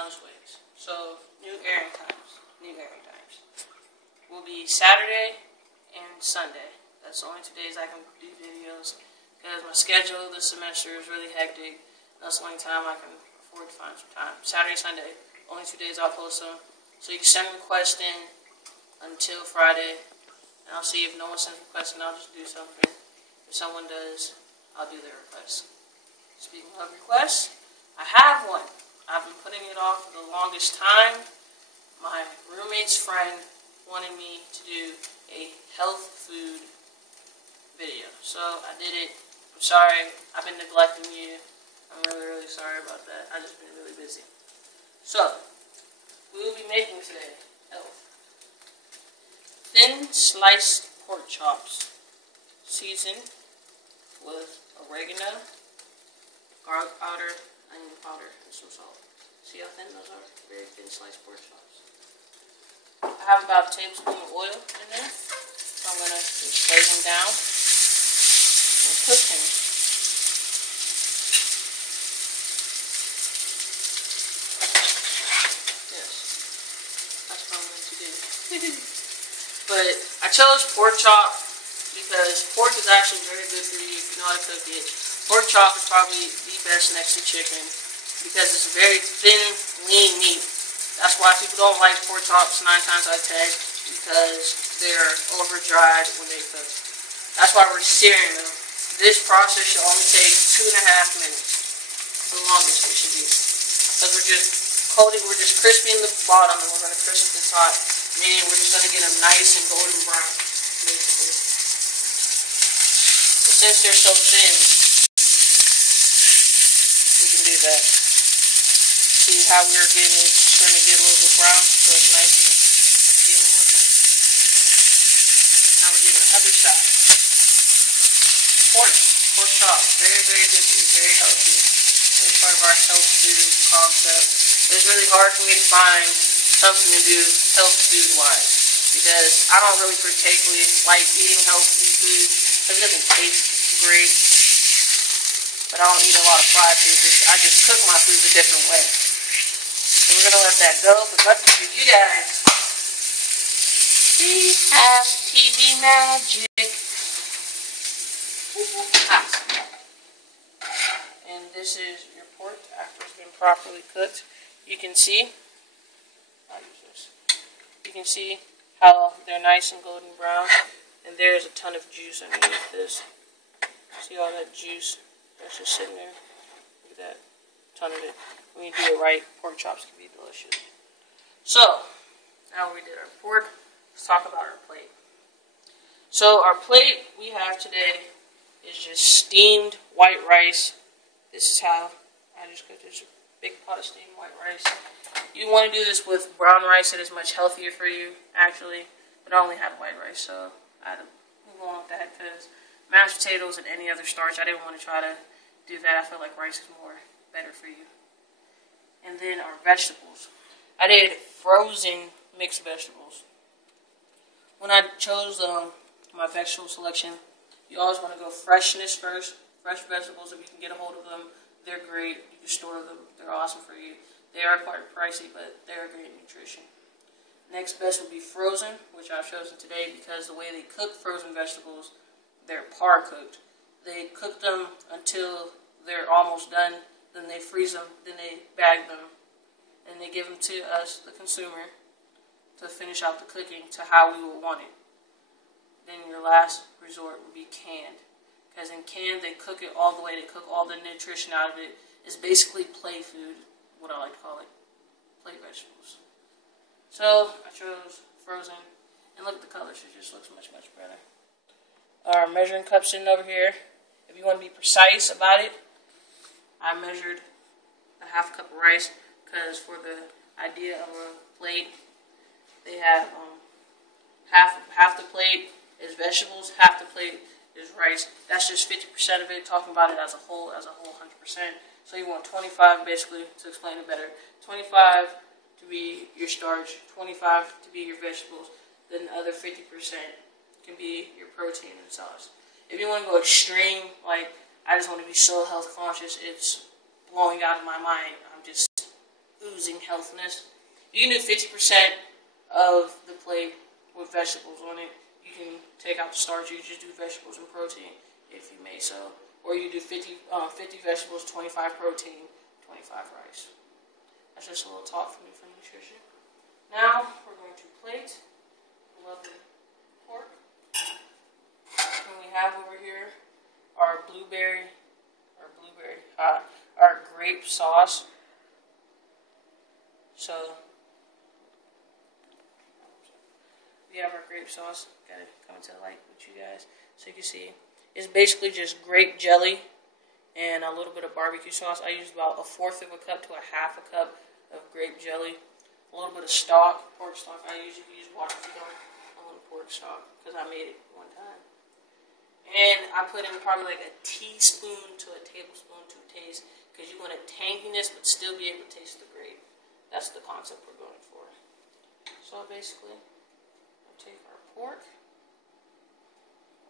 on its ways. So, new airing times. Will be Saturday and Sunday. That's the only 2 days I can do videos because my schedule this semester is really hectic. That's the only time I can afford to find some time. Saturday, Sunday, only 2 days I'll post them. So you can send requests in until Friday, and I'll see if no one sends requests, and I'll just do something. If someone does, I'll do their request. Speaking of requests, I have one. I've been putting it off for the longest time. My roommate's friend wanted me to do a health food video, so I did it. I'm sorry, I've been neglecting you. I'm really sorry about that. I've just been really busy. So, we will be making today thin sliced pork chops, seasoned with oregano, garlic powder, onion powder, and some salt. See how thin those are? Very thin sliced pork chops. I have about a tablespoon of oil in there, so I'm going to just lay them down and cook them. Yes, that's what I'm going to do. But I chose pork chop because pork is actually very good for you if you know how to cook it. Pork chop is probably the best next to chicken because it's very thin, lean meat. That's why people don't like pork chops 9 times out of 10 because they're over-dried when they cook. That's why we're searing them. This process should only take 2.5 minutes. The longest it should be. Because we're just crisping the bottom and we're going to crisp the top. Meaning we're just going to get them nice and golden brown, basically. But since they're so thin, we can do that. See how we're getting it starting to get a little bit brown, so it's nice and appealing looking. Now we're getting the other side. Pork chop, very good food, very healthy. It's part of our health food concept. It's really hard for me to find something to do health food wise because I don't really particularly like eating healthy food because it doesn't taste great. But I don't eat a lot of fried food. I just cook my food a different way. So we're gonna let that go. But let's do you guys. We have TV magic. And this is your pork after it's been properly cooked. You can see. I'll use this. You can see how they're nice and golden brown. And there's a ton of juice underneath this. See all that juice that's just sitting there? Look at that. Ton of it. When you do it right, pork chops can be delicious. So, now we did our pork, let's talk about our plate. So, our plate we have today is just steamed white rice. This is how I just cooked this big pot of steamed white rice. You want to do this with brown rice. It is much healthier for you, actually. But I only had white rice, so I had to move on with that because mashed potatoes and any other starch, I didn't want to try to do that. I feel like rice is better for you. And then our vegetables. I did frozen mixed vegetables. When I chose my vegetable selection, you always want to go freshness first. Fresh vegetables, if you can get a hold of them, they're great. You can store them. They're awesome for you. They are quite pricey, but they're great nutrition. Next best would be frozen, which I've chosen today because the way they cook frozen vegetables, they're par cooked. They cook them until they're almost done, then they freeze them, then they bag them, and they give them to us, the consumer, to finish out the cooking to how we will want it. Then your last resort would be canned. Because in canned, they cook it all the way, they cook all the nutrition out of it. It's basically play food, what I like to call it, play vegetables. So, I chose frozen, and look at the colors, it just looks much better. Our measuring cup sitting over here. If you want to be precise about it, I measured a half cup of rice, because for the idea of a plate, they have half the plate is vegetables, half the plate is rice. That's just 50% of it, talking about it as a whole 100%. So you want 25, basically, to explain it better. 25 to be your starch, 25 to be your vegetables, then the other 50% can be your protein and sauce. If you want to go extreme, like I just want to be so health conscious, it's blowing out of my mind. I'm just oozing healthiness. You can do 50% of the plate with vegetables on it. You can take out the starch. You just do vegetables and protein if you may so. Or you do 50 vegetables, 25 protein, 25 rice. That's just a little talk from me for nutrition. Now we're going to plate the lovely pork. And we have over here our our grape sauce. So we have our grape sauce. Gotta come into the light with you guys so you can see. It's basically just grape jelly and a little bit of barbecue sauce. I use about 1/4 of a cup to 1/2 a cup of grape jelly. A little bit of stock, pork stock. I usually use water if you don't want pork stock because I made it one time. And I put in probably like a teaspoon to a tablespoon to taste because you want a tanginess but still be able to taste the grape. That's the concept we're going for. So basically, we'll take our pork,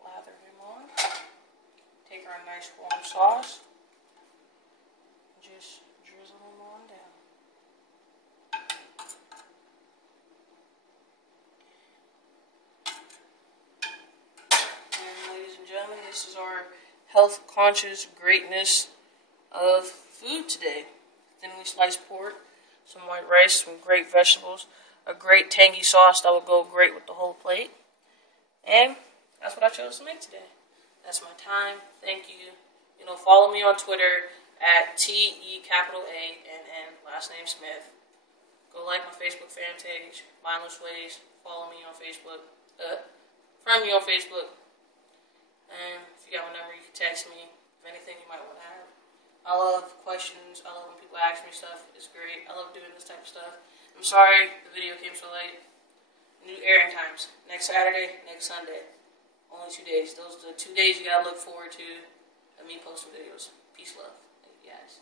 lather him on, take our nice warm sauce, and just drizzle him on down. Gentlemen, this is our health conscious greatness of food today. Thinly sliced pork, some white rice, some great vegetables, a great tangy sauce that will go great with the whole plate. And that's what I chose to make today. That's my time. Thank you. Follow me on Twitter at TEANN, last name Smith. Go like my Facebook fan page, Mindless Ways. Follow me on Facebook. Friend me on Facebook. And if you got my number, you can text me. If anything you might want to have. I love questions. I love when people ask me stuff. It's great. I love doing this type of stuff. I'm sorry the video came so late. New airing times. Next Saturday, next Sunday. Only 2 days. Those are the 2 days you got to look forward to of me posting videos. Peace, love. Thank you guys.